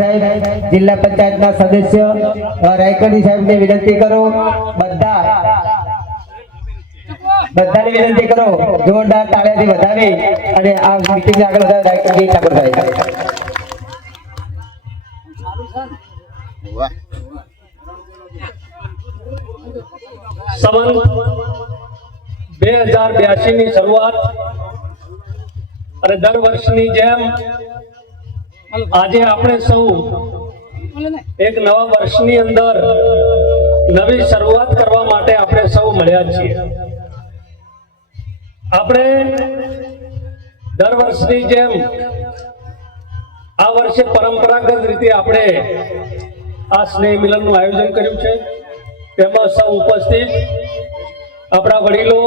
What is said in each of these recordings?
સાહેબ જિલ્લા પંચાયતના સદસ્ય રાયકડી સાહેબને વિનંતી કરો, બધા બધાને વિનંતી કરો, જોરદાર તાળિયાથી વધાવી અને આ મીટિંગ આગળ વધારે રાયકડી ઠાકોર સાહેબ. બે હજાર બ્યાસી ની શરૂઆત અને દર વર્ષની જેમ આજે આપણે સૌ એક નવા વર્ષની અંદર નવી શરૂઆત કરવા માટે આપણે સૌ મળ્યા છીએ. આપણે દર વર્ષની જેમ આ વર્ષે પરંપરાગત રીતે આપણે આ સ્નેહ મિલનનું આયોજન કર્યું છે. તેમાં સૌ ઉપસ્થિત આપણા વડીલો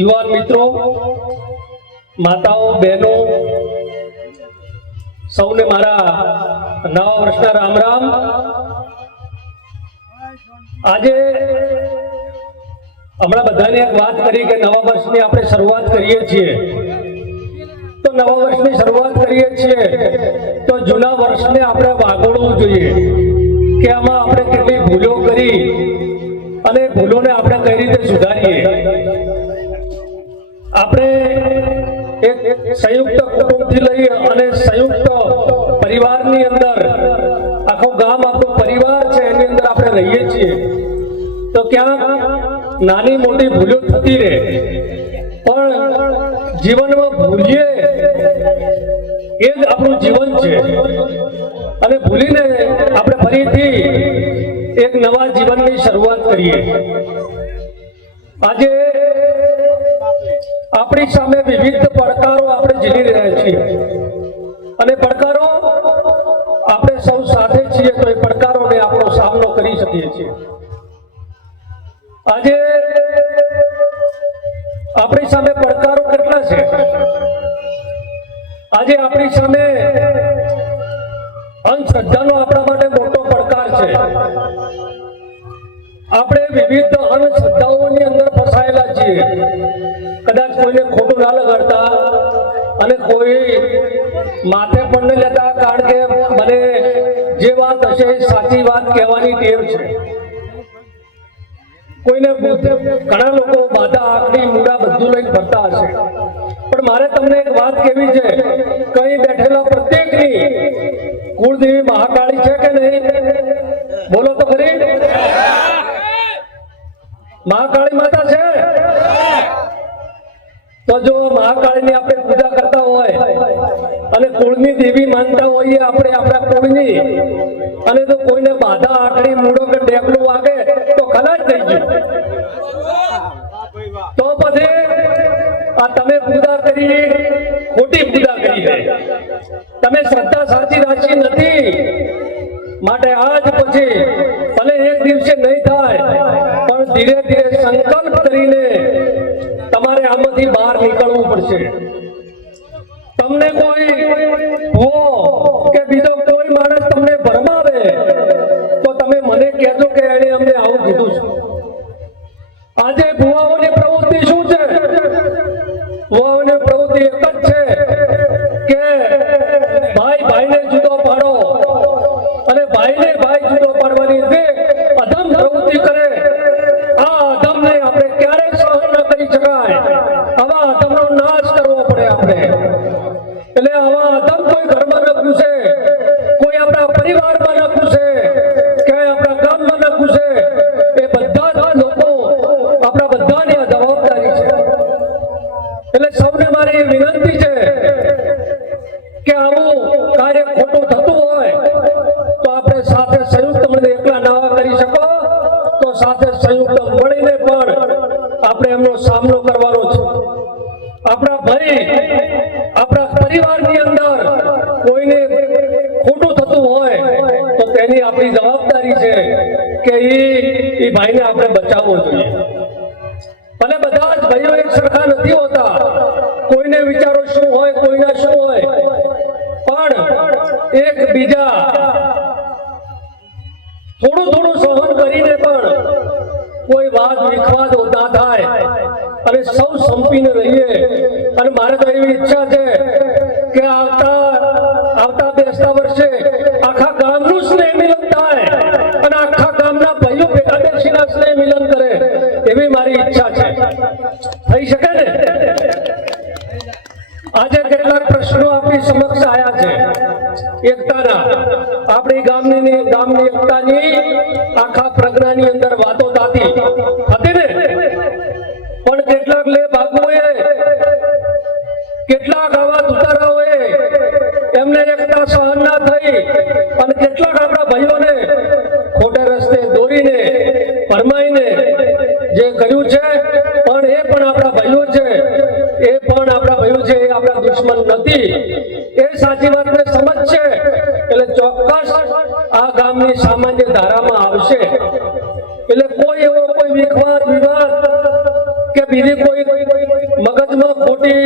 યુવાન મિત્રો માતાઓ, બહેનો, સૌને મારા નવા વર્ષના રામ રામ. આજે હમણાં બધાને એક વાત કરી કે નવા વર્ષની આપણે શરૂઆત કરીએ છીએ. તો નવા વર્ષની શરૂઆત કરીએ છીએ તો જૂના વર્ષને આપણે વાગોળવું જોઈએ કે આમાં આપણે કેટલી ભૂલો કરી અને ભૂલોને આપણે કઈ રીતે સુધારીએ. આપણે એક સંયુક્ત કુટુંબથી લઈ અને સંયુક્ત પરિવારની અંદર આખો ગામ આપણું પરિવાર છે, એની અંદર આપણે રહીએ છીએ. તો ક્યાંક નાની મોટી ભૂલો થતી રહે, પણ જીવનમાં ભૂલીએ એ જ આપણું જીવન છે. અને ભૂલીને આપણે ફરીથી એક નવા જીવનની શરૂઆત કરીએ. આજે આપણી સામે વિવિધ પડકારો આપણે ઝીલી રહ્યા છીએ. અને પડકારો આપણે સૌ સાથે છીએ તો એ પડકારોને આપણો સામનો કરી શકીએ છીએ. આજે આપણી સામે પડકારો કેટલા છે? આજે આપણી સામે અંધશ્રદ્ધાનો આપણા માટે મોટો પડકાર છે. આપણે વિવિધ અંધશ્રદ્ધાઓની અંદર ફસાયેલા છીએ. કદાચ કોઈને ખોટું ના લગાડતા અને કોઈ માથે પણ નહીં લેતા, કારણ કે મને જે વાત હશે સાચી વાત કહેવાની ટેવ છે. કોઈને ઘણા લોકો બાધા આકડી મૂડા બધું લઈને ફરતા હશે. પણ મારે તમને એક વાત કેવી છે, કઈ બેઠેલા પ્રત્યેકની કુળદેવી મહાકાળી છે કે નહીં? બોલો તો ખરી. મહાકાળી માતા છે? તો જો મહાકાળીની આપણે પૂજા કરતા હોય અને કુળની દેવી માનતા હોઈએ આપણે આપણા કુળની, અને જો કોઈને બાધા આકડી મૂડો કે ડેકલું વાગે, તો ખલાસ થઈ ગયું. તો પછી આ તમે પૂજા કરી, ખોટી પૂજા કરી છે. તમે શ્રદ્ધા સાચી રાખી નથી. માટે આજ પછી ભલે એક દિવસે નહીં થાય, પણ ધીરે ધીરે કરીને બહાર નીકળવું પડશે. તેની આપણી જવાબદારી છે કે એ ભાઈને આપણે બચાવવો જોઈએ. અને બધા જ ભાઈઓ એક સરખા નથી હોતા, કોઈને વિચારો શું હોય, કોઈના શું હોય, પણ એક બીજા થોડું થોડું સહન કરીને પણ કોઈ વાત વિખવાદ ના થાય અને સૌ સંપીને રહીએ. અને મારે તો એવી ઈચ્છા છે કે આવતા આવતા બેસતા વર્ષે આખા ગામનું સ્નેહ મિલન થાય અને આખા ગામના ભાઈઓ ભેગા બેસીને મિલન કરે એવી મારી ઈચ્છા છે. થઈ શકે ને? આજે કેટલાક પ્રશ્નો આપણી સમક્ષ આવ્યા છે. એકતાના. આપણી ગામની ગામની એકતાની આખા પ્રજ્ઞાની અંદર વાતો થતી હતી ને? પણ કેટલાક લે બાબુએ કેટલાક આવા દુતારાઓએ એમને એકતા સહન ના થઈ અને કેટલાક આપણા ભાઈઓને જે કર્યું છે, પણ એ પણ આપણા ભાઈઓ છે. એ પણ આપણા ભાઈઓ છે, એ આપણા દુશ્મન નથી. એ સાચી વાતને સમજ છે. એટલે ચોક્કસ આ ગામની સામાન્ય ધારામાં આવશે. એટલે કોઈ એવો કોઈ વિખવાદ, વિવાદ કે બીજી કોઈ મગજમાં ખોટી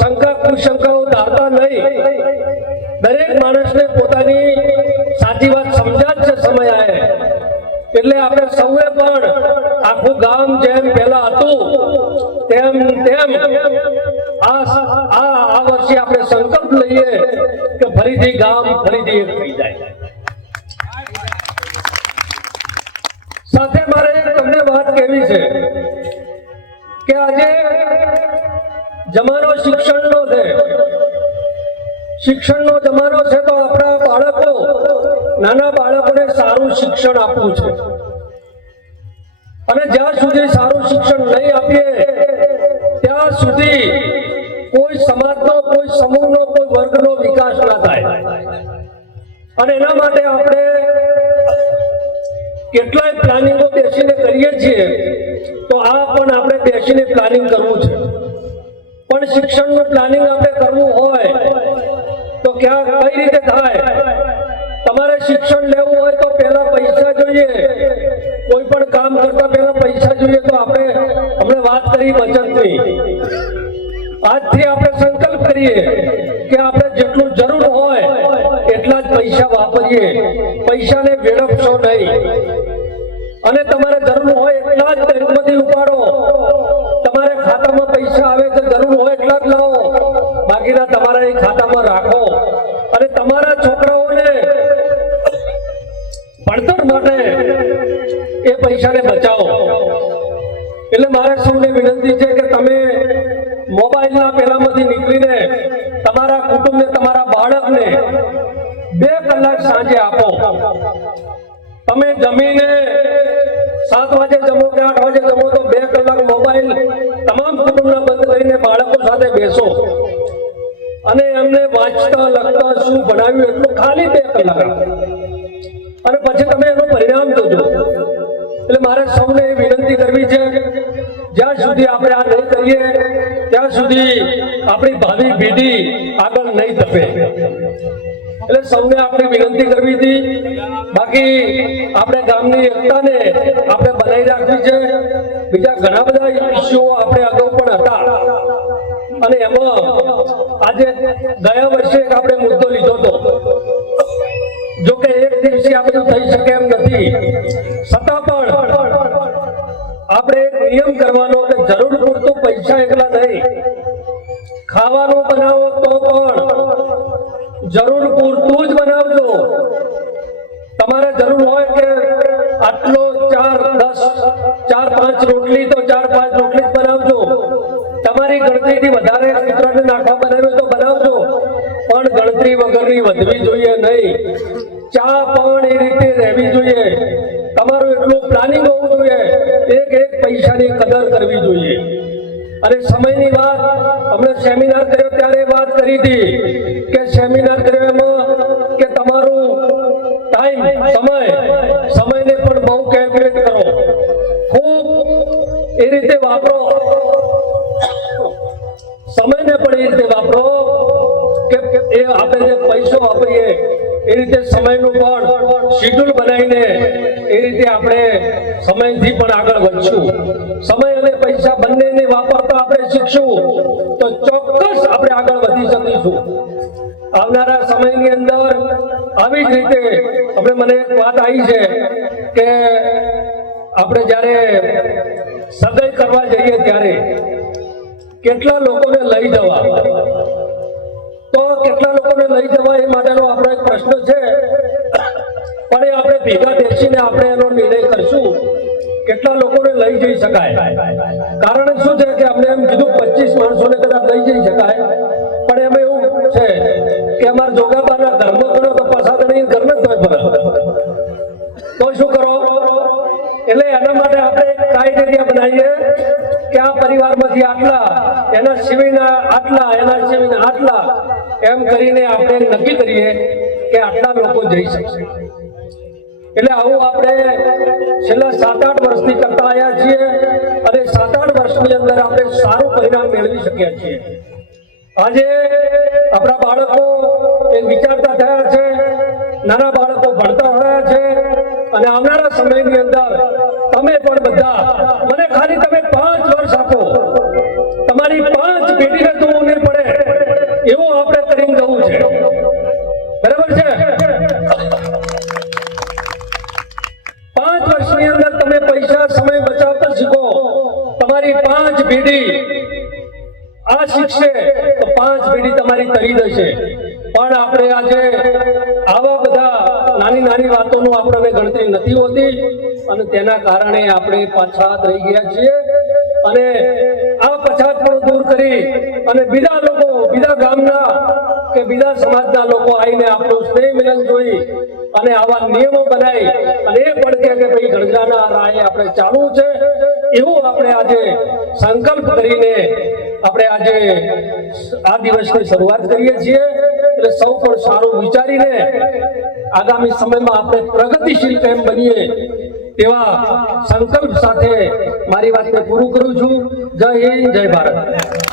શંકા, કુશંકાઓ ધારતા નહીં. દરેક માણસને પોતાની સાચી વાત સમજાત છે સમય આવે એટલે આપણે સૌએ પણ આખું ગામ જેમ પહેલા હતું, તેમ તેમ આ વર્ષે આપણે સંકલ્પ લઈએ કે ફરીથી ગામ ફરીથી એક થઈ જાય. સાથે મારે તમને વાત કહેવી છે કે આજે જમાનો શિક્ષણનો છે. શિક્ષણનો જમાનો છે તો આપણા બાળકો, નાના બાળકોને સારું શિક્ષણ આપવું છે. અને જ્યાં સુધી સારું શિક્ષણ નહીં આપીએ, ત્યાં સુધી કોઈ સમાજનો, કોઈ સમૂહનો, કોઈ વર્ગનો વિકાસ ના થાય. અને એના માટે આપણે કેટલાય પ્લાનિંગો બેસીને કરીએ છીએ, તો આ પણ આપણે બેસીને પ્લાનિંગ કરવું છે. પણ શિક્ષણનું પ્લાનિંગ આપણે કરવું હોય, તો ક્યાં, કઈ રીતે થાય? તમારે શિક્ષણ લેવું હોય તો પહેલા પૈસા જોઈએ. કોઈ પણ કામ કરતા પહેલા પૈસા જોઈએ તો આપણે હમણે વાત કરી બચતની આજથી આપણે સંકલ્પ કરીએ કે આપણે જેટલું જરૂર હોય એટલા જ પૈસા વાપરીએ. પૈસાને વેડફશો નહીં. અને તમારે જરૂર હોય એટલા જ બેંકમાંથી ઉપાડો. તમારે ખાતામાં પૈસા આવે તો જરૂર હોય એટલા જ લાવો. બાકીના તમારા એ ખાતામાં રાખો. અને તમારા ભણતર માટે એ પૈસાને બચાવો. એટલે મારે સૌને વિનંતી છે કે તમે મોબાઈલના પેલામાંથી નીકળીને તમારા કુટુંબને, તમારા બાળકને બે કલાક સાંજે આપો. તમે જમીને સાત વાગે જમો કે આઠ વાગે જમો તો બે કલાક મોબાઈલ તમામ કુટુંબના બંધ કરીને બાળકો સાથે બેસો. અને એમને વાંચતા, લખતા, શું ભણાવ્યું, એટલું ખાલી બે કલાક. અને પછી તમે એનું પરિણામ જોજો એટલે મારે સૌને વિનંતી કરવી છે, જ્યાં સુધી આપણે આ નહીં કરીએ, ત્યાં સુધી આપણી ભાવિ પેઢી આગળ નહીં તપે એટલે સૌને આપણે વિનંતી કરવી હતી. બાકી આપણે ગામની એકતાને આપણે બનાવી રાખવી છે. બીજા ઘણા બધા ઇસ્યુઓ આપણે અગાઉ પણ હતા. અને એમાં આજે ગયા વર્ષે આપણે મુદ્દો લીધો હતો. દિવસે આ થઈ શકે એમ નથી. છતાં પણ આપણે નિયમ કરવાનો કે જરૂર પૂરતું પૈસા એકલા નહીં. ખાવાનું બનાવો તો પણ જરૂર પૂરતું જ બનાવજો. તમારે જરૂર હોય કે આટલો ચાર, દસ, ચાર, પાંચ રોટલી તો ચાર, પાંચ રોટલી જ બનાવજો. તમારી ગણતરીથી વધારે કૂતરાને નાખવા બનાવ્યો તો બનાવજો. પણ ગણતરી વગરની વધવી જોઈએ નહીં. ચા પણ એ રીતે રહેવી જોઈએ. તમારું એટલું પ્લાનિંગ હોવું જોઈએ. એક એક પૈસાની કદર કરવી જોઈએ. અને સમયની વાત અમે સેમિનાર કર્યો ત્યારે વાત કરી હતી કે સેમિનાર કર્યો એમાં કે તમારું ટાઈમ, સમય, સમયને પણ બહુ કેલ્ક્યુલેટ કરો. ખૂબ એ રીતે વાપરો. સમયને પણ એ રીતે વાપરો કે એ આપણે જે પૈસો વાપરીએ એ રીતે સમયનું પણ શેડ્યુલ બનાવીને એ રીતે આપણે સમયથી પણ આગળ વધશું. સમય અને પૈસા બંનેને વાપરતા આપણે શીખશું તો ચોક્કસ આપણે આગળ વધી શકીશું. આવનારા સમયની અંદર આવી જ રીતે આપણે મને એક વાત આવી છે કે આપણે જ્યારે સગાઈ કરવા જઈએ ત્યારે કેટલા લોકોને લઈ જવા? તો કેટલા લોકોને લઈ જવા એ માટેનો આપણો એક પ્રશ્ન છે. પણ એ આપણે ભેગા બેસીને આપણે એનો નિર્ણય કરશું કેટલા લોકોને લઈ જઈ શકાય. કારણ શું છે કે અમને એમ કીધું પચીસ માણસોને કદાચ લઈ જઈ શકાય. પણ એમાં એવું છે કે અમારા જોગાબાના ધર્મ ગણો તો પાછા ગણી ઘર જ હોય પરત તો શું કરો? એટલે એના માટે આપણે ક્રાઇટેરિયા બનાવીએ કે આ પરિવારમાંથી આટલા, એના સિવાયના આટલા, એના સિવાયના આટલા એમ કરીને આપણે નક્કી કરીએ કે આટલા લોકો જઈ શકશે. એટલે આવું આપણે છેલ્લા સાત આઠ વર્ષથી કરતા આવ્યા છીએ અને સાત આઠ વર્ષની અંદર આપણે સારું પરિણામ મેળવી શક્યા છીએ. આજે આપણા બાળકો એ વિચારતા થયા છે, નાના બાળકો ભણતા થયા છે અને આવનારા સમયની અંદર તમે પણ બધા પણ આપણે આજે આવા બધા નાની નાની વાતોનું આપણને ગણતરી નથી હોતી અને તેના કારણે આપણે પછાત રહી ગયા છીએ. અને આ પછાત પણ દૂર કરી અને બીજા લોકો, બીજા ગામના કે બીજા સમાજના લોકો આવીને આપણું સ્નેહ મિલન જોઈ અને આવા નિયમો બનાવી અને એ પણ કે ભાઈ ગણજાના રાહે આપણે ચાલવું છે. એવું આપણે આજે સંકલ્પ કરીને આપણે આજે આ દિવસની શરૂઆત કરીએ છીએ. એટલે સૌ પણ સારું વિચારીને આગામી સમયમાં આપણે પ્રગતિશીલ કેમ બનીએ તેવા સંકલ્પ સાથે મારી વાતને પૂરું કરું છું. જય હિન્દ, જય ભારત.